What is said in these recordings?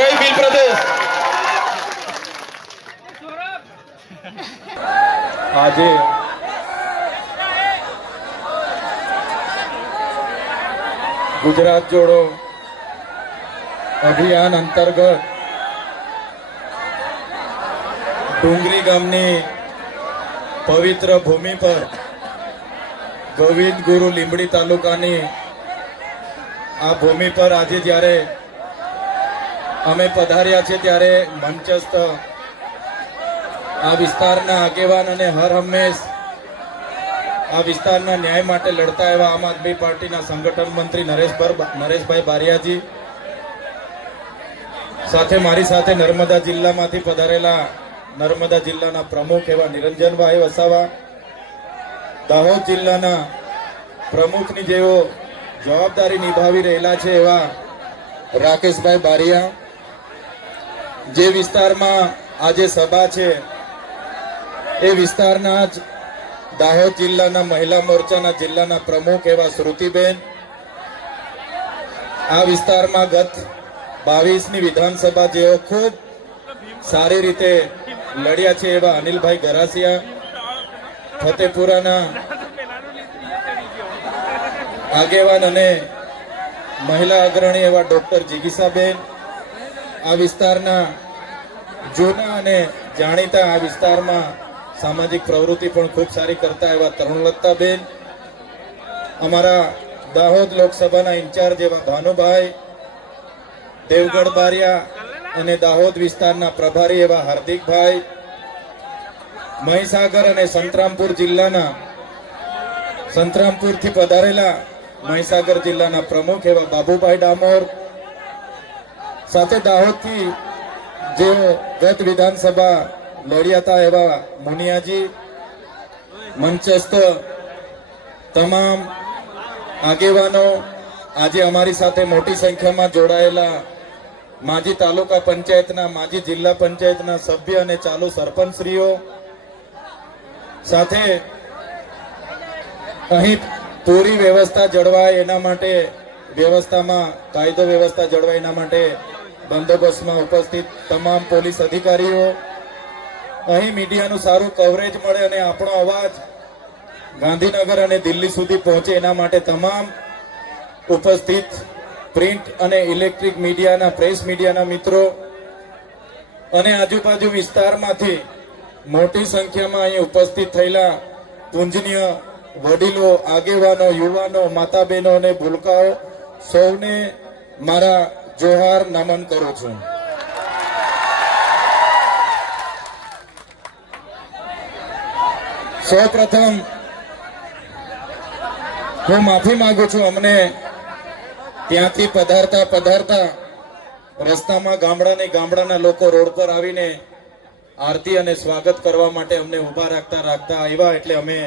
જય ભીલ પ્રદેશ। આજે ગુજરાત જોડો અભિયાન અંતર્ગત ડુંગરી ગામની પવિત્ર ભૂમિ પર ગોવિંદ ગુરુ લીંબડી તાલુકાની આ ભૂમિ પર આજે જ્યારે અમે પધાર્યા છે ત્યારે મંચસ્થ આ વિસ્તારના આગેવાન અને હર હંમેશ આ વિસ્તારના ન્યાય માટે લડતા એવા આમ આદમી પાર્ટીના સંગઠન મંત્રી નરેશભાઈ બારિયાજી, સાથે મારી સાથે નર્મદા જિલ્લામાંથી પધારેલા નર્મદા જિલ્લાના પ્રમુખ એવા નિરંજનભાઈ વસાવા, દાહોદ જિલ્લાના પ્રમુખની જેઓ જવાબદારી નિભાવી રહેલા છે એવા રાકેશભાઈ બારિયા, જે વિસ્તારમાં આજે સભા છે એ વિસ્તારના જ દાહોદ જિલ્લાના મહિલા મોરચાના જિલ્લાના પ્રમુખ એવા શ્રુતિબેન, આ વિસ્તારમાં ગત 22ની વિધાનસભા જેઓ ખૂબ સારી રીતે લડ્યા છે એવા અનિલભાઈ ગરાસિયા, ફતેપુરાના આગેવાન અને મહિલા અગ્રણી એવા ડોક્ટર જિગીસાબેન, આ વિસ્તારના જૂના અને જાણીતા આ વિસ્તારમાં સામાજિક પ્રવૃત્તિ પણ ખૂબ સારી કરતા એવા તરુણલતાબેન, અમારા દાહોદ લોકસભાના ઇન્ચાર્જ એવા ભાનુભાઈ, દેવગઢ બારિયા અને દાહોદ વિસ્તારના પ્રભારી એવા હાર્દિકભાઈ, મહીસાગર અને સંતરામપુર જિલ્લાના સંતરામપુરથી પધારેલા મહીસાગર જિલ્લાના પ્રમુખ એવા બાબુભાઈ ડામોર, સાથે દાહોદથી જેઓ ગત વિધાનસભા લડ્યા હતા એવા મુનિયાજી, મંચસ્થ તમામ આગેવાનો, આજે અમારી સાથે મોટી સંખ્યામાં જોડાયેલા માજી તાલુકા પંચાયતના, માજી જિલ્લા પંચાયતના સભ્ય અને ચાલુ સરપંચશ્રીઓ, સાથે અહીં પૂરી વ્યવસ્થા જળવાય એના માટે વ્યવસ્થામાં કાયદો વ્યવસ્થા જળવાય એના માટે બંદોબસ્તમાં ઉપસ્થિત તમામ પોલીસ અધિકારીઓ, અહીં મીડિયાનું સારું કવરેજ મળે અને આપણો અવાજ ગાંધીનગર અને દિલ્હી સુધી પહોંચે એના માટે તમામ ઉપસ્થિત પ્રિન્ટ અને ઇલેક્ટ્રિક મીડિયાના, પ્રેસ મીડિયાના મિત્રો અને આજુબાજુ વિસ્તારમાંથી મોટી સંખ્યામાં અહીં ઉપસ્થિત થયેલા પૂજનીય વડીલો, આગેવાનો, યુવાનો, માતા બહેનો અને ભૂલકાઓ, સૌને મારા જોહાર નમન કરું છું। સૌપ્રથમ હું માફી માંગુ છું, અમને ત્યાંથી પધારતા રસ્તામાં ગામડાના લોકો રોડ પર આવીને આરતી અને સ્વાગત કરવા માટે અમને ઉભા રાખતા આવ્યા, એટલે અમે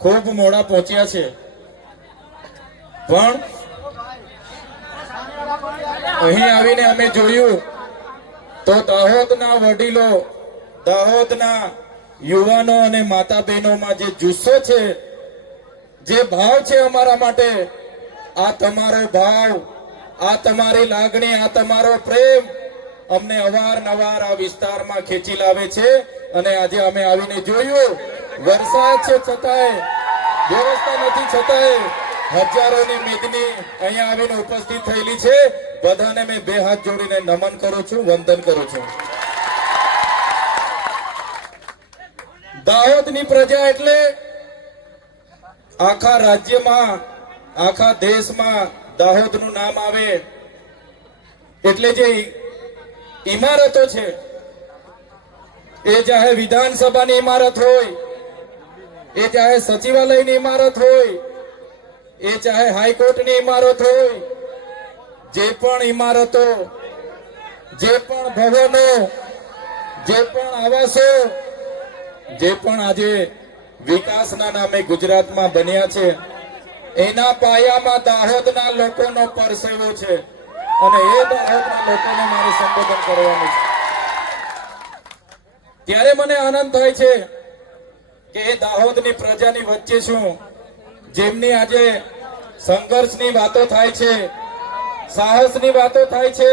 ખૂબ મોડા પહોંચ્યા છે। પણ અહીં આવીને અમે જોયું તો દાહોદના વડીલો, દાહોદના યુવાનો અને માતા બહેનોમાં જે જુસ્સો છે, જે ભાવ છે અમારા માટે, આ તમારો ભાવ, આ તમારી લાગણી, આ તમારો પ્રેમ અમને અવારનવાર આ વિસ્તારમાં ખેંચી લાવે છે। અને આજે અમે આવીને જોયું, વરસાદ છે છતાંય, વ્યવસ્થા નથી છતાંય હજારોની મેદની અહીંયા આવીને ઉપસ્થિત થયેલી છે। બધાને મેં બે હાથ જોડીને નમન કરું છું, વંદન કરું છું। દાહોદની પ્રજા એટલે આખા રાજ્યમાં, આખા દેશમાં દાહોદનું નામ આવે એટલે જે ઇમારતો છે, એ ચાહે વિધાનસભાની ઇમારત હોય, એ ચાહે સચિવાલયની ઇમારત હોય, એ ચાહે હાઈકોર્ટની ઇમારત હોય, જે પણ ઇમારતો, જે પણ ભવનો, જે પણ આવાસો, જે પણ આજે વિકાસના નામે ગુજરાતમાં બન્યા છે, એના પાયામાં દાહોદના લોકોનો પરસેવો છે અને એ દાહોદના લોકોને મારે સંબોધન કરવાનું છે। ત્યારે મને આનંદ થાય છે કે એ દાહોદની પ્રજાની વચ્ચે છું, જેમની આજે સંઘર્ષની વાતો થાય છે, સાહસની વાતો થાય છે,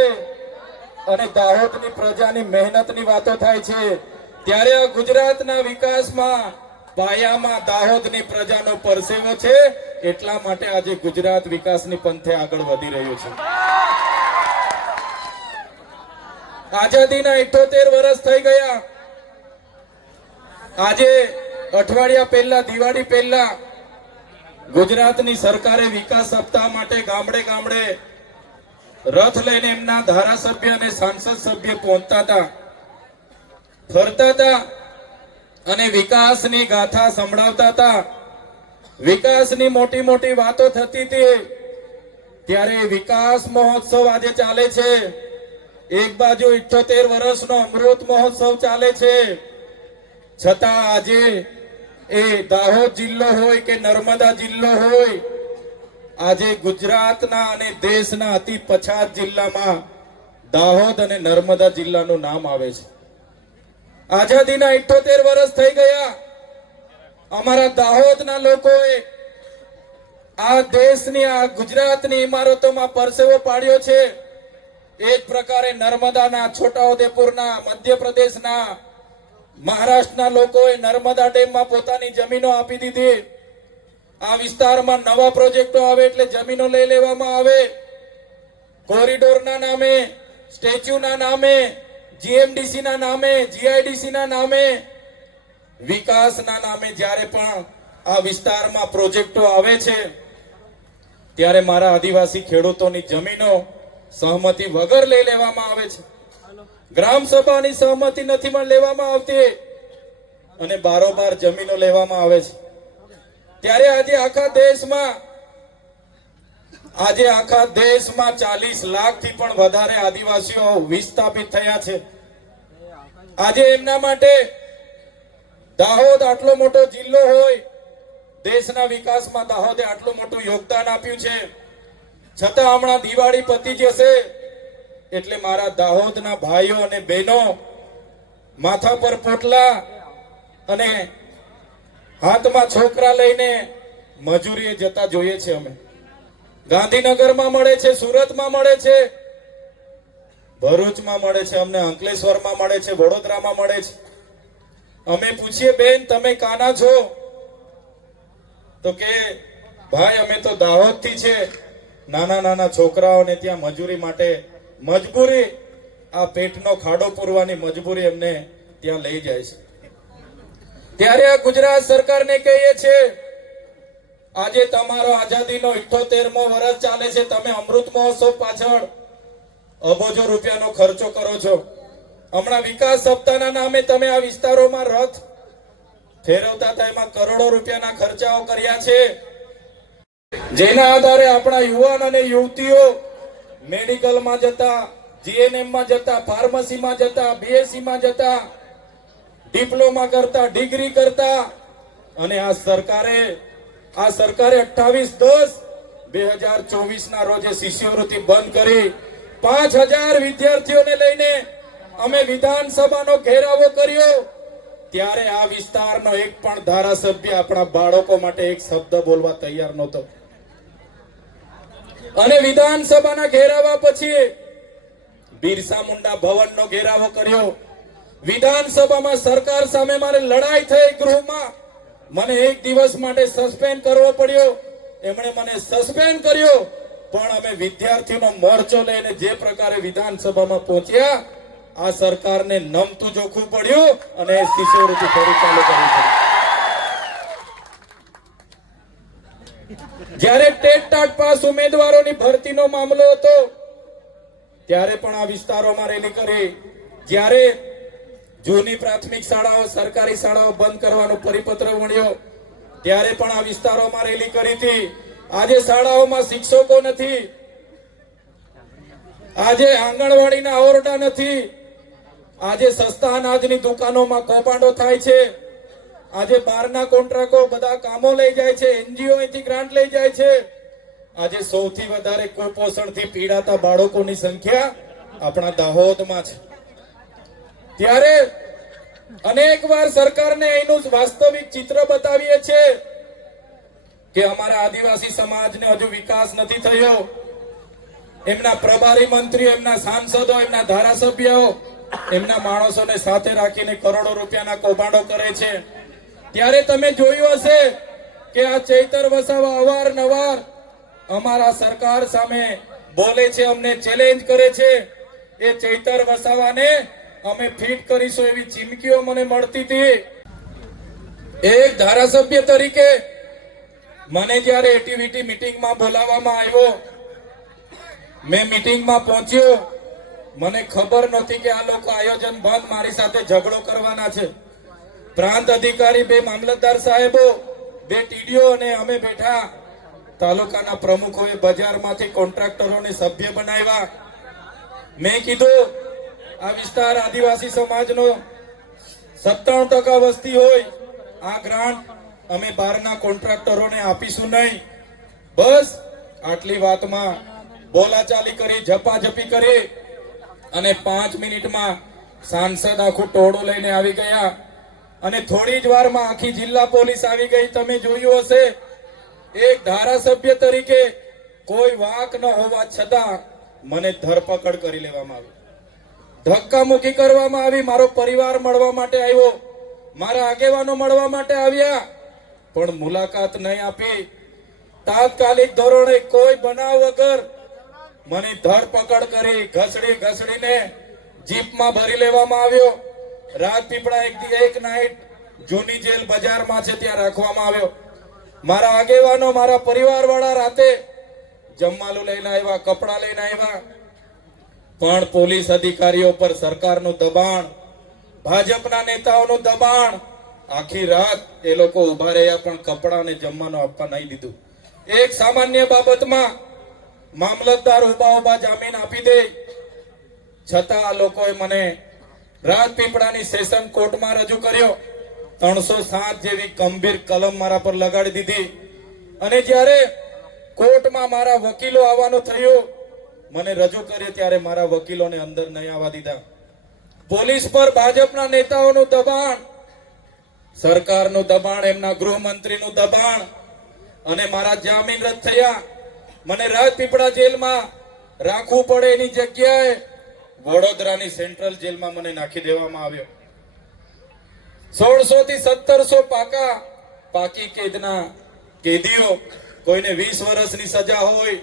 અને દાહોદની પ્રજાની મહેનતની વાતો થાય છે, ત્યારે આ ગુજરાતના વિકાસમાં પાયામાં દાહોદની પ્રજાનો પરસેવો છે. એટલા માટે આજે ગુજરાત વિકાસની પંથે આગળ વધી રહ્યું છે. આઝાદીના 78 વર્ષ થઈ ગયા. આજે અઠવાડિયા પહેલા, દિવાળી પહેલા ગુજરાતની સરકારે વિકાસ સપ્તાહ માટે ગામડે ગામડે રથ લઈને એમના ધારાસભ્ય અને સાંસદ સભ્ય પહોંચતા હતા, ફરતા હતા અને વિકાસની ગાથા સંભળાવતા હતા. વિકાસની મોટી મોટી વાતો થતી હતી. ત્યારે વિકાસ મહોત્સવ આજે ચાલે છે. એક બાજુ 78 વર્ષનો અમૃત મહોત્સવ ચાલે છે, છતાં આજે એ દાહોદ જિલ્લો હોય કે નર્મદા જિલ્લો હોય, આજે ગુજરાતના અને દેશના અતિ પછાત જિલ્લામાં દાહોદ અને નર્મદા જિલ્લાનું નામ આવે છે. આઝાદીના 78 વર્ષ થઈ ગયા. અમારા દાહોદના લોકોએ આ દેશની, આ ગુજરાતની ઇમારતોમાં પરસેવો પાડ્યો છે. એ જ પ્રકારે નર્મદાના, છોટાઉદેપુરના, મધ્યપ્રદેશના, મહારાષ્ટ્રના લોકોએ નર્મદા ડેમમાં પોતાની જમીનો આપી દીધી. આ વિસ્તારમાં નવા પ્રોજેક્ટો આવે એટલે જમીનો લઈ લેવામાં આવે. કોરિડોરના નામે, સ્ટેચ્યુના નામે, જીએમડીસી ના નામે, જીઆઈડીસી ના નામે, વિકાસના નામે જ્યારે પણ આ વિસ્તારમાં પ્રોજેક્ટો આવે છે, ત્યારે મારા આદિવાસી ખેડૂતોની જમીનો સહમતિ વગર લઈ લેવામાં આવે છે. ગ્રામ સભાની સહમતિ નથી પણ લેવામાં આવતી અને બારોબાર જમીનો લેવામાં આવે છે. ત્યારે આજે આખા દેશમાં 40 લાખથી પણ વધારે આદિવાસીઓ વિસ્થાપિત થયા છે. આજે એમના માટે દાહોદ આટલો મોટો જિલ્લો હોય, દેશના વિકાસમાં દાહોદે આટલું મોટું યોગદાન આપ્યું છે, છતાં હમણાં દિવાળી પતી જશે એટલે મારા દાહોદના ભાઈઓ અને બહેનો માથા પર પોટલા અને હાથમાં છોકરા લઈને મજૂરીએ જતા જોઈએ છે. અમે ગાંધીનગરમાં મળે છે, સુરતમાં મળે છે, ભરૂચમાં મળે છે, અમને અંકલેશ્વરમાં મળે છે, વડોદરામાં મળે છે. અમે પૂછીએ, બેન તમે કાના છો? તો કે ભાઈ અમે તો દાહોદથી છે. નાના નાના છોકરાઓને ત્યાં મજૂરી માટે મજબૂરી, આ પેટનો ખાડો પૂરવાની મજબૂરી એમને ત્યાં લઈ જાય છે. ત્યારે આ ગુજરાત સરકારને કહીએ છે, આજે તમારો આઝાદીનો 78મો વર્ષ ચાલે છે, તમે અમૃત મહોત્સવ પાછળ અબજો રૂપિયાનો ખર્ચો કરો છો. હમણાં વિકાસ સપ્તાહના નામે તમે આ વિસ્તારોમાં રથ ફેરવતા હતા, એમાં કરોડો રૂપિયાના ખર્ચાઓ કર્યા છે, જેના આધારે આપણા યુવાન અને યુવતીઓ મેડિકલમાં જતા, જીએનએમમાં જતા, ફાર્મસીમાં જતા, બીએસસીમાં જતા, ડિપ્લોમા કરતા, ડિગ્રી કરતા. અને આ સરકારે 28/10/2024 ના રોજે શિષ્યવૃત્તિ બંધ કરી 5000 વિદ્યાર્થીઓને લઈને અમે વિધાનસભાનો ઘેરાવો કર્યો. ત્યારે આ વિસ્તારનો એક પણ ધારાસભ્ય આપણા બાળકો માટે એક શબ્દ બોલવા તૈયાર નહોતો. અને વિધાનસભાના ઘેરાવા પછી બિરસા મુંડા ભવનનો ઘેરાવો કર્યો. વિધાનસભામાં સરકાર સામે મારે લડાઈ થઈ. ગૃહમાં મને એક દિવસ માટે સસ્પેન્ડ કરવો પડ્યો. એમણે મને સસ્પેન્ડ કર્યો, પણ અમે વિદ્યાર્થીઓનો મોરચો લઈને જે પ્રકારે વિધાનસભામાં પહોંચ્યા, આ સરકારને નમતું જોખવું પડ્યું અને શિષ્યવૃત્તિ ફરી ચાલુ કરવી પડી. જ્યારે ટેટ ટાટ પાસ ઉમેદવારોની ભરતીનો મામલો હતો, ત્યારે પણ આ વિસ્તારોમાં રેલી કરી. જ્યારે જૂની પ્રાથમિક શાળાઓ, સરકારી શાળાઓ બંધ કરવાનો પરિપત્ર મળ્યો, ત્યારે પણ આ વિસ્તારોમાં રેલી કરી હતી. આજે શાળાઓમાં શિક્ષકો નથી, આજે આંગણવાડીના ઓરડા નથી, આજે સસ્તા અનાજની દુકાનોમાં કૌભાંડો થાય છે, આજે બહારના કોન્ટ્રાક્ટો બધા કામો લઈ જાય છે, એનજીઓ અહીંથી ગ્રાન્ટ લઈ જાય છે. આજે સૌથી વધારે કુપોષણથી પીડાતા બાળકોની સંખ્યા આપણા દાહોદમાં છે. ત્યારે અનેક વાર સરકારને એનું વાસ્તવિક ચિત્ર બતાવીએ છે કે અમારા આદિવાસી સમાજને હજુ વિકાસ નથી થયો. એમના પ્રભારી મંત્રીઓ, એમના સાંસદો, એમના ધારાસભ્યો એમના માણસોને સાથે રાખીને કરોડો રૂપિયાના કૌભાંડો કરે છે, ત્યારે તમે જોયું હશે કે આ ચૈતર વસાવા અવારનવાર અમારા સરકાર સામે બોલે છે, અમને ચેલેન્જ કરે છે. એ ચૈતર વસાવાને અમે ફિટ કરીશું એવી ચીમકીઓ મને મળતી હતી. એક ધારાસભ્ય તરીકે મને જ્યારે એટીવીટી મીટિંગમાં બોલાવવામાં આવ્યો, મેં મીટિંગમાં પહોંચ્યો, મને ખબર નહોતી કે આ લોકો આયોજન બંધ મારી સાથે ઝઘડો કરવાના છે. પ્રાંત અધિકારી, બે મામલતદાર સાહેબો, બે ટીડીઓ અને અમે બેઠા. તાલુકાના પ્રમુખોએ બજારમાંથી કોન્ટ્રાક્ટરોને સભ્ય બનાવ્યા. મેં કીધું આ વિસ્તાર આદિવાસી સમાજનો 97% વસ્તી હોય, આ ગ્રાન્ટ અમે બહારના કોન્ટ્રાક્ટરોને આપીશું નહીં. બસ આટલી વાતમાં બોલાચાલી કરી, ઝપાઝપી કરી અને 5 મિનિટમાં સાંસદ આખું ટોળું લઈને આવી ગયા અને થોડી જ વારમાં આખી જિલ્લા પોલીસ આવી ગઈ. તમે જોયું હશે, એક ધારાસભ્ય તરીકે કોઈ વાંક ન હોવા છતાં મને ધરપકડ કરી લેવામાં આવી, ધક્કામુક્કી કરવામાં આવી. મારો પરિવાર મળવા માટે આવ્યો, મારા આગેવાનો મળવા માટે આવ્યા, પણ મુલાકાત નહીં આપી. તાત્કાલિક ધોરણે કોઈ બનાવ વગર મને ધરપકડ કરી, ઘસડીને જીપમાં ભરી લેવામાં આવ્યો. રાજપીપળા એક નાઈટ જૂની જેલ બજારમાં છે ત્યાં રાખવામાં આવ્યો. મારા આગેવાનો, મારા પરિવાર વાળા રાતે જમવાનું લઈને આવ્યા, કપડા લઈને આવ્યા, પણ પોલીસ અધિકારીઓ પર સરકારનું દબાણ, ભાજપના નેતાઓનું દબાણ, આખી રાત એ લોકો ઉભા રહ્યા પણ કપડા અને જમવાનું આપવા નહીં દીધું. એક સામાન્ય બાબતમાં મામલતદાર ઉભા જામીન આપી દે, છતાં આ લોકોએ મને રાજપીપળાની સેશન કોર્ટમાં રજૂ કર્યો. 307 જેવી ગંભીર કલમ મારા પર લગાડી દીધી અને જ્યારે કોર્ટમાં મારા વકીલો આવવાનું થયું, મને રજૂ કર્યો ત્યારે મારા વકીલોને અંદર નહીં આવવા દીધા. પોલીસ પર ભાજપના નેતાઓનું દબાણ, સરકારનું દબાણ, એમના ગૃહમંત્રીનું દબાણ અને મારા જામીન રદ થયા. મને રાજપીપળા જેલમાં રાખવું પડે એની જગ્યાએ વડોદરાની સેન્ટ્રલ જેલમાં મને નાખી દેવામાં આવ્યો. 1600 થી 1700 પાકી કેદના કેદીઓ, કોઈને 20 વર્ષની સજા હોય,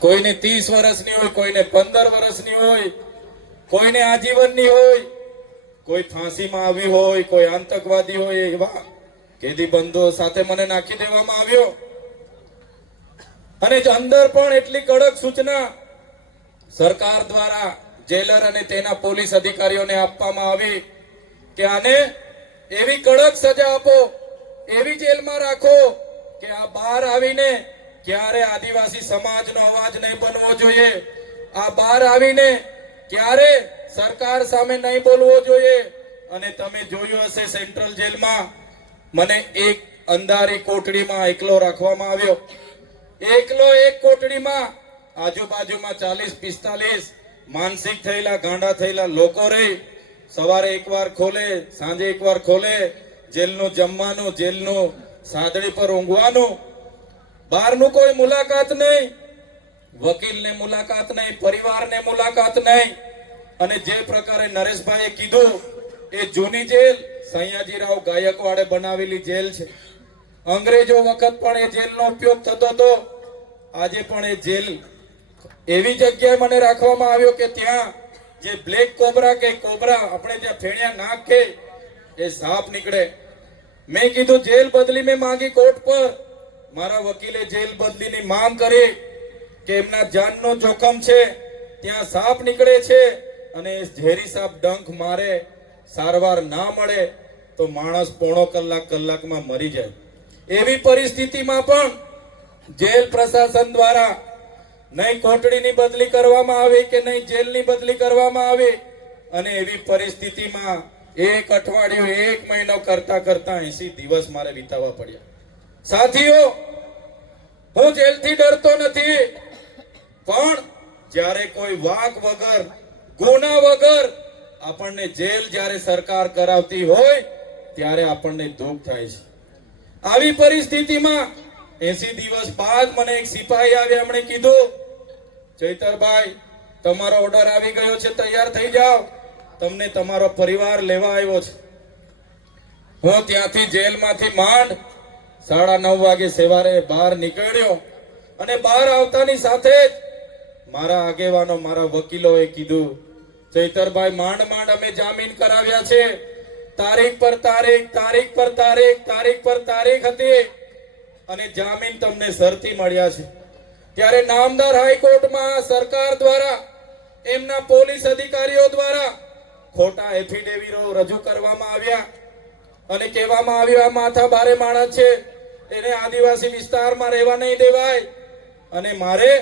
કોઈને 30 વર્ષની હોય, કોઈને 15 વર્ષની હોય, કોઈને આજીવનની હોય, કોઈ ફાંસીમાં આવી હોય, કોઈ આતંકવાદી હોય, એવા કેદી બંધો સાથે મને નાખી દેવામાં આવ્યો. અને અંદર પણ એટલી કડક સૂચના સરકાર દ્વારા જેલર અને તેના પોલીસ અધિકારીઓને આપવામાં આવી કે આને એવી કડક સજા આપો, એવી જેલમાં રાખો કે આ બહાર આવીને ક્યારે આદિવાસી સમાજનો અવાજ નહીં બનવો જોઈએ, આ બહાર આવીને ક્યારે સરકાર સામે નહીં બોલવો જોઈએ. અને તમે જોયું હશે, સેન્ટ્રલ જેલમાં મને એક અંધારી કોટડીમાં એકલો રાખવામાં આવ્યો. એકલો એક કોટડીમાં આજુબાજુમાં 40-45 માનસિક થયેલા, ગાંડા થયેલા લોકો રહી. સવારે એકવાર ખોલે, સાંજે એકવાર ખોલે. જેલનું જમવાનું, જેલનું સાદડી પર ઊંઘવાનું, બહારનું કોઈ મુલાકાત નહીં, વકીલને મુલાકાત નહીં, પરિવારને મુલાકાત નહીં. અને જે પ્રકારે નરેશભાઈએ કીધું, એ જૂની જેલ સયાજીરાવ ગાયકવાડે બનાવેલી જેલ છે. અંગ્રેજો વખત પણ એ જેલનો ઉપયોગ થતો હતો. આજે પણ એ જેલ એવી જગ્યાએ મને રાખવામાં આવ્યો કે ત્યાં જે બ્લેક કોબરા કે કોબરા, આપણે જ્યાં ફેણિયા નાક કે એ સાપ નીકળે. મેં કીધું જેલ બદલી મેં માંગી કોર્ટ પર. મારા વકીલે જેલ બદલીની માંગ કરી કે એમના જાનનો જોખમ છે, ત્યાં સાપ નીકળે છે અને ઝેરી સાપ ડંખ મારે, સારવાર ના મળે તો માણસ પોણો કલાકમાં મરી જાય. એવી પરિસ્થિતિમાં પણ જેલ પ્રશાસન દ્વારા નહીં કોટડીની બદલી કરવામાં આવી કે નહીં જેલની બદલી કરવામાં આવી. અને એવી પરિસ્થિતિમાં એક અઠવાડિયું, એક મહિનો કરતા 80 દિવસ મારે વિતાવવા પડ્યા. સાથીઓ, હું જેલથી ડરતો નથી, પણ જ્યારે કોઈ વાંક વગર, ગુના વગર આપણને જેલ જ્યારે સરકાર કરાવતી હોય ત્યારે આપણને દુઃખ થાય છે. આવી પરિસ્થિતિમાં 80 દિવસ બાદ મને એક સિપાહી આવ્યા, એમણે કીધું ચૈતરભાઈ, તમારો ઓર્ડર આવી ગયો છે, તૈયાર થઈ જાઓ, તમને તમારો પરિવાર લેવા આવ્યો છે. હું ત્યાંથી જેલમાંથી માંડ 9:30 વાગે સવારે બહાર નીકળ્યો અને બહાર આવતાની સાથે જ મારા આગેવાનો, મારા વકીલોએ કીધું, ચૈતરભાઈ, માંડ માંડ અમે જામીન કરાવ્યા છે, તારીખ પર તારીખ, તારીખ પર તારીખ, તારીખ પર તારીખ હતી અને જામીન તમને શરતી મળ્યા છે. ત્યારે નામદાર હાઈકોર્ટમાં સરકાર દ્વારા, એમના પોલીસ અધિકારીઓ દ્વારા ખોટા એફિડેવિટો રજૂ કરવામાં આવ્યા અને કહેવામાં આવ્યું, આ માથા ભારે માણસ છે, એને આદિવાસી વિસ્તારમાં રહેવા નહીં દેવાય. અને મારે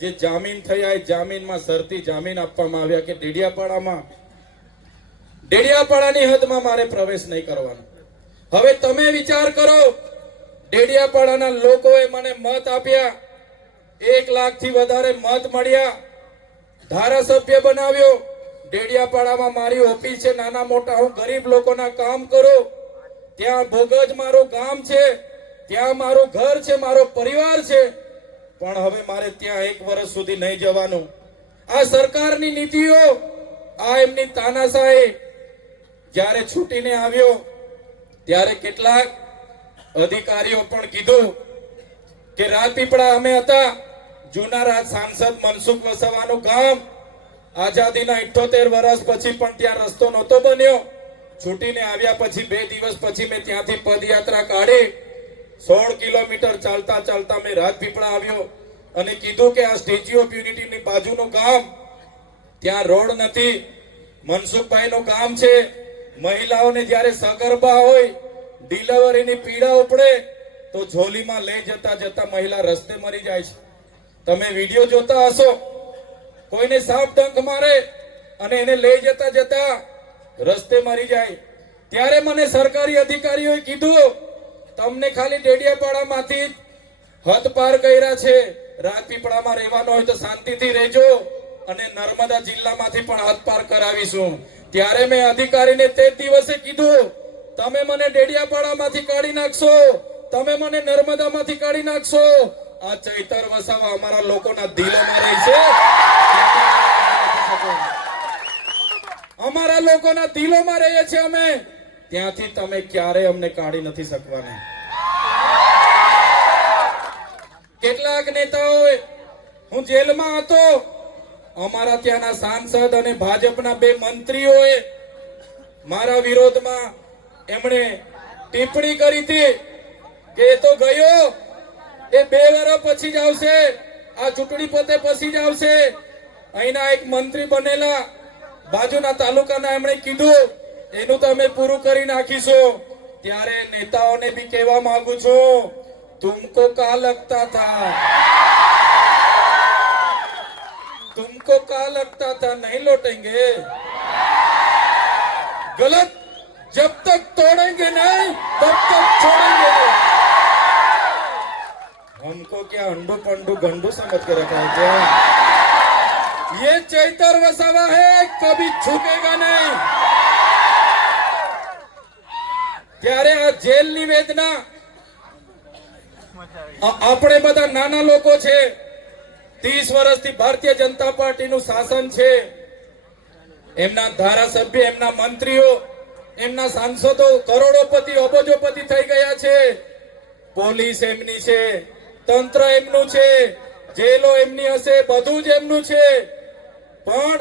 જે જામીન થયા એ જામીનમાં શરતી જામીન આપવામાં આવ્યા કે ડેડિયાપાડાની હદમાં મારે પ્રવેશ નહીં કરવાનો. હવે તમે વિચાર કરો, ડેડિયાપાડાના લોકોએ મને મત આપ્યા, 1 લાખથી વધારે મત મળ્યા, ધારાસભ્ય બનાવ્યો. ડેડિયાપાડામાં મારી ઓફિસ છે, નાના મોટા હું ગરીબ લોકોના કામ કરું. ત્યાં ભોગજ મારું ગામ છે, ત્યાં મારું ઘર છે, મારો પરિવાર છે. પણ હવે મારે ત્યાં 1 વર્ષ સુધી નહીં જવાનું. આ સરકારની નીતિઓ, આ એમની તાનાશાહી. જ્યારે છૂટીને આવ્યો ત્યારે કેટલાક અધિકારીઓ પણ કીધું કે રાજપીપળા અમે હતા, જૂના સાંસદ મનસુખ વસાવાનું ગામ, આઝાદીના 78 વર્ષ પછી પણ ત્યાં રસ્તો નહોતો બન્યો. છૂટીને આવ્યા પછી 2 દિવસ પછી મેં ત્યાંથી પદયાત્રા કાઢી, 16 કિલોમીટર ચાલતા ચાલતા મેં રાજપીપળા આવ્યો અને કીધું કે આ સ્ટેચ્યુ ઓફ યુનિટીની બાજુનું ગામ, ત્યાં રોડ નથી, મનસુખભાઈનું ગામ છે. મહિલાઓને જ્યારે સગર્ભા હોય, ડિલિવરીની પીડા ઉપડે તો ઝોલીમાં લઈ જતા જતા મહિલા રસ્તે મરી જાય છે. તમે વિડીયો જોતા હશો, કોઈને સાપ ડંખ મારે અને એને લઈ જતા જતા રસ્તે મરી જાય. ત્યારે મને સરકારી અધિકારીઓએ કીધું, તમને ખાલી ડેડિયાપાડામાંથી હદ પાર કર્યા છે, રાજપીપળામાં રહેવાનો હોય તો શાંતિથી રહેજો અને નર્મદા જિલ્લામાંથી પણ હદ પાર કરાવીશું. ત્યારે મેં અધિકારીને તે દિવસે કીધું, તમે મને ડેડિયાપાડામાંથી કાઢી નાખશો, તમે મને નર્મદામાંથી કાઢી નાખશો, આ ચૈતર વસાવા અમારા લોકોના દિલોમાં રહે છે, અમારા લોકોના દિલોમાં રહીએ છીએ અમે, ત્યાંથી તમે ક્યારે અમને કાઢી નથી શકવાના. કેટલાક નેતાઓએ, હું જેલમાં હતો, અમારા ત્યાંના સાંસદ અને ભાજપના 2 મંત્રીઓએ મારા વિરોધમાં એમણે ટિપ્પણી કરી હતી કે એ તો ગયો, એ 2 વર્ષ પછી જ આવશે, આ ચૂંટણી પતે પછી જ આવશે. અહીંના એક મંત્રી બનેલા બાજુના તાલુકાના એમણે કીધું, એનું તો અમે પૂરું કરી નાખીશું. ત્યારે નેતાઓને બી કહેવા માંગુ છું, तुमको क्या लगता था, तुमको क्या लगता था नहीं लौटेंगे, गलत, जब तक तोड़ेंगे नहीं तब तक छोड़ेंगे नहीं. हमको क्या अंडू पंडू गंडू समझ के रखा है क्या? ये चैतर वसावा है, कभी झुकेगा नहीं. ત્યારે આ જેલની વેદના, આપણે બધા નાના લોકો છે, 30 વર્ષથી ભારતીય જનતા પાર્ટીનું શાસન છે, એમના ધારાસભ્ય, એમના મંત્રીઓ, એમના સાંસદો કરોડોપતિ અબજોપતિ થઈ ગયા છે, પોલીસ એમની છે, તંત્ર એમનું છે, જેલો એમની હશે, બધું જ એમનું છે. પણ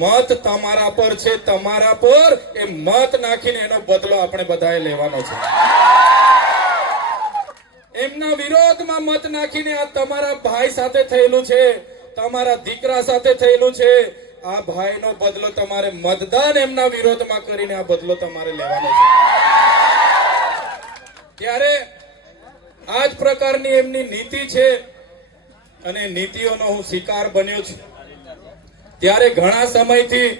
મત તમારા પર છે, તમારા પર એ મત નાખીને એનો બદલો આપણે બધાએ લેવાનો છે. એમના વિરોધમાં મત નાખીને આ તમારા ભાઈ સાથે થયેલું છે, તમારા દીકરા સાથે થયેલું છે. આ ભાઈનો બદલો તમારે મતદાન એમના વિરોધમાં કરીને આ બદલો તમારે લેવાનો છે. ત્યારે આ જ પ્રકારની એમની નીતિ છે અને નીતિઓનો હું શિકાર બન્યો છું. ત્યારે ઘણા સમયથી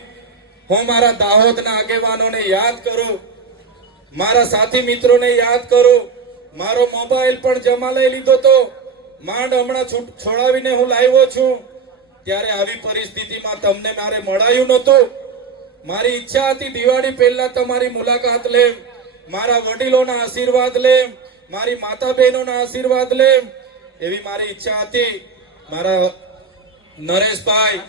હું મારા દાહોદના આગેવાનોને યાદ કરું, મારા સાથી મિત્રોને યાદ કરું. મારો મોબાઈલ પણ જમા લઈ લીધો તો, માંડ હમણાં છોડાવીને હું લાવ્યો છું. ત્યારે આવી પરિસ્થિતિમાં તમને મારે મળાયું નહોતું. મારી ઈચ્છા હતી દિવાળી પહેલા તમારી મુલાકાત લે, મારા વડીલોના આશીર્વાદ લે, મારી માતા બહેનોના આશીર્વાદ લે, એવી મારી ઈચ્છા હતી. મારા નરેશભાઈ,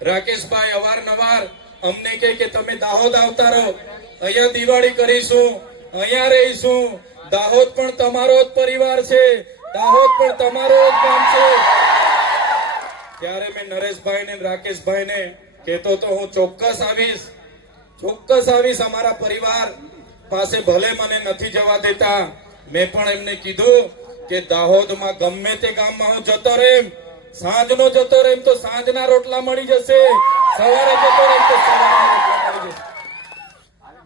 રાકેશભાઈ અવારનવાર અમને કહે કે તમે દાહોદ આવતા રહો, અહીંયા દિવાળી કરીશું, અહીંયા રહીશું. દાહોદ પણ તમારો જ પરિવાર છે, દાહોદ પણ તમારો જ ગામ છે. ત્યારે મેં નરેશભાઈ ને રાકેશભાઈ ને કહેતો તો હું ચોક્કસ આવીશ, ચોક્કસ આવીશ. અમારા પરિવાર પાસે ભલે મને નથી જવા દેતા, મેં પણ એમને કીધું કે દાહોદમાં ગમે તે ગામમાં હું જતો રહેમ, સાંજનો જતો રહેમ તો સાંજના રોટલા મળી જશે, સવારે જતો રહેમ તો સવારના રોટલા મળી જશે.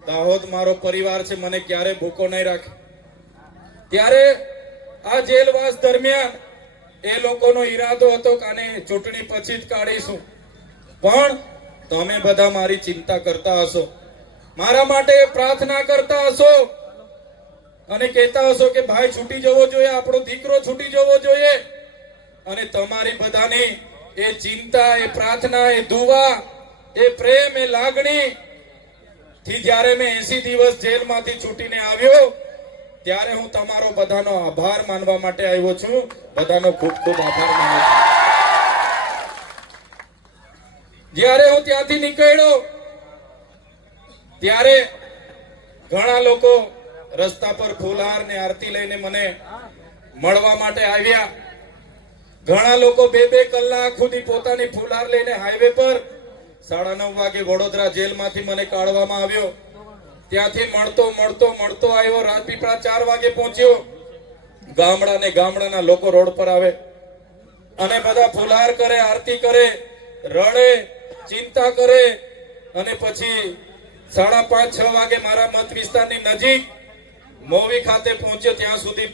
દાહોદ મારો પરિવાર છે, મને ક્યારે ભૂકો નહીં રાખે. ત્યારે આ જેલવાસ દરમિયાન એ લોકોનો ઈરાદો હતો કે આને ચૂંટણી પછી જ કાઢીશું, પણ તમે બધા મારી ચિંતા કરતા હશો, મારા માટે પ્રાર્થના કરતા હશો અને કહેતા હશો કે ભાઈ છૂટી જવો જોઈએ, આપણો દીકરો છૂટી જવો જોઈએ. અને તમારી બધાની એ ચિંતા, એ પ્રાર્થના, એ દુઆ, એ પ્રેમ, એ લાગણી થી જ્યારે મેં 80 દિવસ જેલમાંથી છૂટીને આવ્યો ત્યારે હું તમારો બધાનો આભાર માનવા માટે આવ્યો છું. બધાનો ખૂબ ખૂબ આભાર માનું છું. જ્યારે હું ત્યાંથી નીકળ્યો ત્યારે ઘણા લોકો રસ્તા પર ફૂલહાર ને આરતી લઈને મને મળવા માટે આવ્યા. ઘણા લોકો 2-2 કલાક સુધી પોતાની ફૂલહાર લઈને હાઈવે પર 9:30 વાગે વડોદરા જેલમાંથી મને કાઢવામાં આવ્યો. ત્યાંથી મળતો આવ્યો, રાજપીપળા 4 વાગે પહોંચ્યો. ગામડાના લોકો રોડ પર આવે અને બધા ફૂલહાર કરે, આરતી કરે, રડે, ચિંતા કરે. અને પછી 5:30-6 વાગે મારા મત વિસ્તારની નજીક મોવી ખાતે પહોંચ્યો. ત્યાં સુધી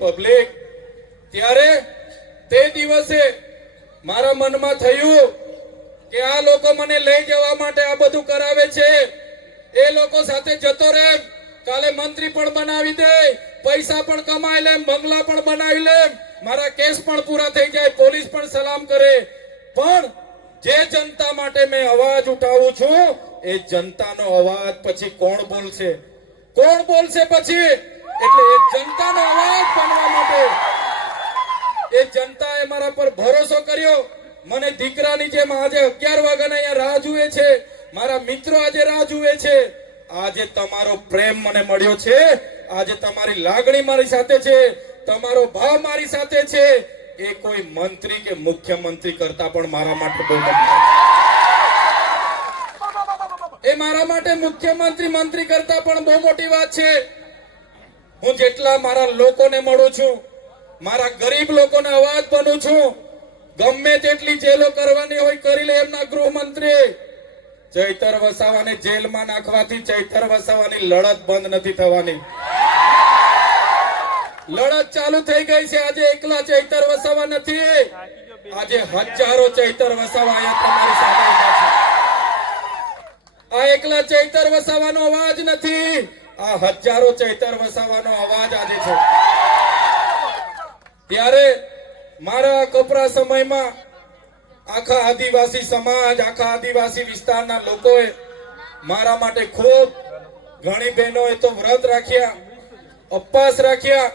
પબ્લિક. ત્યારે તે દિવસે મારા મનમાં થયું કે આ લોકો મને લઈ જવા માટે આ બધું કરાવે છે, એ લોકો સાથે જતો રહે, કાલે મંત્રી પણ બનાવી દે, પૈસા પણ કમાઈ લે, બંગલા પણ બનાવી લે, મારા કેસ પણ પૂરા થઈ જાય, પોલીસ પણ સલામ કરે. પણ જે જનતા માટે મેં અવાજ ઉઠાવું છું એ જનતાનો અવાજ પછી કોણ બોલશે પછી? એટલે એ જનતાનો અવાજ બનવા માટે એ જનતાએ મારા પર ભરોસો કર્યો. મને દીકરાની જેમ આજે 11 વાગ્યાના અહીંયા રાહ જુએ છે, મારા મિત્રો આજે રાહ જુએ છે. આજે તમારો પ્રેમ મને મળ્યો છે, આજે તમારી લાગણી મારી સાથે છે, તમારો ભાવ મારી સાથે છે. એ કોઈ મંત્રી કે મુખ્યમંત્રી કરતા પણ મારા માટે બહુ એ મારા માટે મુખ્યમંત્રી મંત્રી કરતા પણ બહુ મોટી વાત છે. હું જેટલા મારા લોકોને મળું છું, મારા ગરીબ લોકોને અવાજ બનું છું. ગમે તેટલી જેલો કરવાની હોય કરી લે એમના ગૃહમંત્રી. ચૈતર વસાવાને જેલમાં નાખવાથી ચૈતર વસાવાની લડત બંધ નથી થવાની. લડત ચાલુ થઈ ગઈ છે. આજે એકલા ચૈતર વસાવા નથી, આજે હજારો ચૈતર વસાવા અહીંયા તમારી સાથે ઊભા છે. આ એકલા ચૈતર વસાવાનો અવાજ નથી, આ હજારો ચૈતર વસાવાનો અવાજ આજે છે. ત્યારે મારા કપરા સમયમાં આખા આદિવાસી સમાજ, આખા આદિવાસી વિસ્તારના લોકોએ મારા માટે ખૂબ ઘણી બહેનોએ તો વ્રત રાખ્યા, ઉપવાસ રાખ્યા,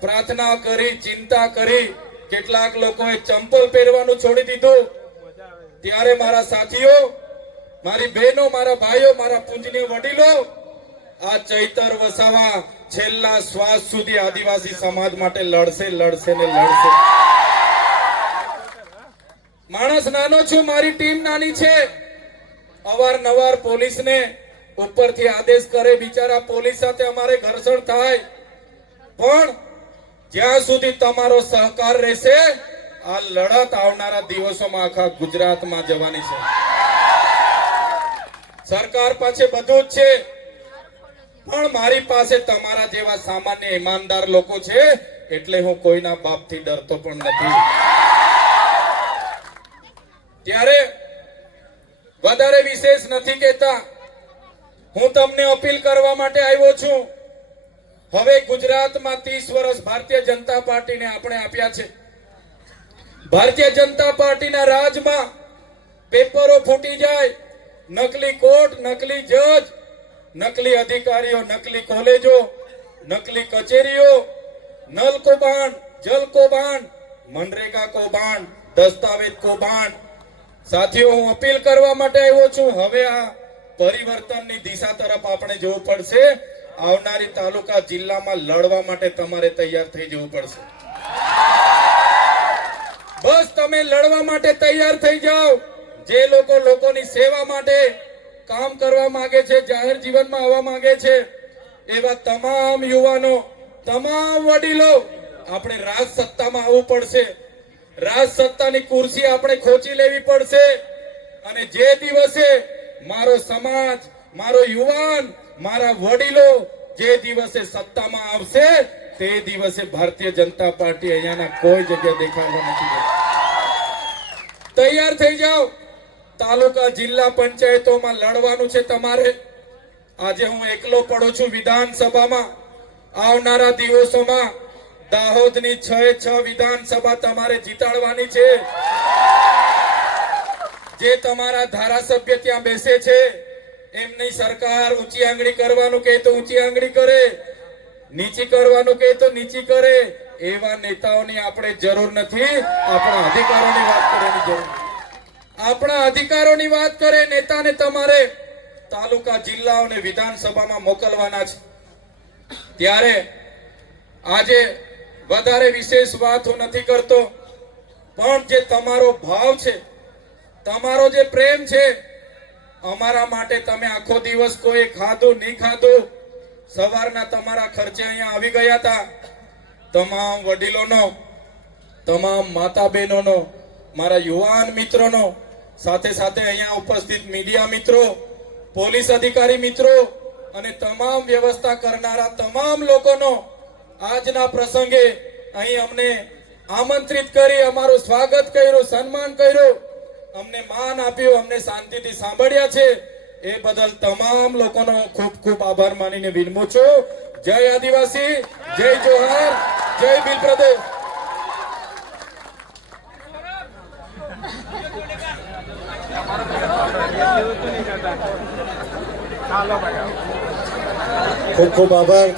પ્રાર્થના કરી, ચિંતા કરી. કેટલાક લોકોએ ચંપલ પહેરવાનું છોડી દીધું. ત્યારે મારા સાથીઓ, મારી બહેનો, મારા ભાઈઓ, મારા પૂજનીય વડીલો, આ ચૈતર વસાવા છેલ્લા શ્વાસ સુધી આદિવાસી સમાજ માટે લડશે ને લડશે. માણસ નાનો છું, મારી ટીમ નાની છે. અવારનવાર પોલીસને ઉપરથી આદેશ કરે, બિચારા પોલીસ સાથે અમારે ઘર્ષણ થાય. પણ જ્યાં સુધી તમારો સહકાર રહેશે, આ લડત આવનારા દિવસોમાં આખા ગુજરાતમાં જવાની છે. સરકાર પાસે બધું જ છે, પણ મારી પાસે તમારા જેવા સામાન્ય ઈમાનદાર લોકો છે, એટલે હું કોઈના બાપથી ડરતો પણ નથી. ત્યારે વધારે વિશેષ નથી કહેતા, હું તમને અપીલ કરવા માટે આવ્યો છું. હવે ગુજરાતમાં 30 વર્ષ ભારતીય જનતા પાર્ટીને આપણે આપ્યા છે. ભારતીય જનતા પાર્ટીના રાજમાં પેપરો ફૂટી જાય, નકલી કોર્ટ, નકલી જજ, નકલી અધિકારીઓ, નકલી કોલેજો, નકલી કચેરીઓ, નલ કૌભાંડ, જલ કૌભાંડ, મનરેગા કૌભાંડ, દસ્તાવેજ કૌભાંડ. સાથીઓ, હું અપીલ કરવા માટે આવ્યો છું, હવે આ પરિવર્તનની દિશા તરફ આપણે જવું પડશે. આવનારી તાલુકા જિલ્લામાં લડવા માટે તમારે તૈયાર થઈ જવું પડશે. બસ તમે લડવા માટે તૈયાર થઈ જાઓ. જે લોકો લોકોની સેવા માટે કામ કરવા માંગે છે, જાહેર જીવનમાં આવવા માંગે છે, એવા તમામ યુવાનો, તમામ વડીલો, આપણે રાજ સત્તામાં આવવું પડશે. રાજ સત્તાની ખુરશી આપણે ખોચી લેવી પડશે. અને જે દિવસે મારો સમાજ, મારો યુવાન, મારા વડીલો જે દિવસે સત્તામાં આવશે, તે દિવસે ભારતીય જનતા પાર્ટી અહીંયાના કોઈ જગ્યાએ દેખાવા નથી. તૈયાર થઈ જાઓ. તાલુકા જિલ્લા પંચાયતોમાં લડવાનું છે તમારે. આજે હું એકલો પડું છું વિધાનસભામાં. આવનારા દિવસોમાં દાહોદની 6 વિધાનસભા તમારે જીતાડવાની છે. જે તમારા ધારાસભ્ય ત્યાં બેસે છે, એમની સરકાર ઊંચી આંગળી કરવાનું કહે તો ઊંચી આંગળી કરે, નીચી કરવાનું કહે તો નીચી કરે. એવા નેતાઓની આપણે જરૂર નથી. આપણા અધિકારોની વાત કરવાની જરૂર. આપણા અધિકારોની વાત કરે નેતાને તમારે તાલુકા, જિલ્લા અને વિધાનસભામાં મોકલવાના છે. ત્યારે આજે વધારે વિશેષ વાત હું નથી કરતો, પણ જે તમારો ભાવ છે, તમારો જે પ્રેમ છે, અમારા માટે તમે આખો દિવસ કોઈ ખાધું નહીં ખાધું, સવારના તમારા ખર્ચે અહીંયા આવી ગયા હતા. તમામ વડીલોનો, તમામ માતા બહેનોનો, મારા યુવાન મિત્રોનો, સાથે સાથે અહીંયા ઉપસ્થિત મીડિયા મિત્રો, પોલીસ અધિકારી મિત્રો અને તમામ વ્યવસ્થા કરનારા તમામ લોકોનો આજના પ્રસંગે અહીં અમને આમંત્રિત કરી, અમારું સ્વાગત કર્યું, સન્માન કર્યું, અમને માન આપ્યું, અમને શાંતિથી સાંભળ્યા છે. એ બદલ તમામ લોકોનો ખૂબ ખૂબ આભાર માનીને વિનમું છું. જય આદિવાસી, જય જોહાર, જય ભીલ પ્રદેશ. ખૂબ ખૂબ આભાર.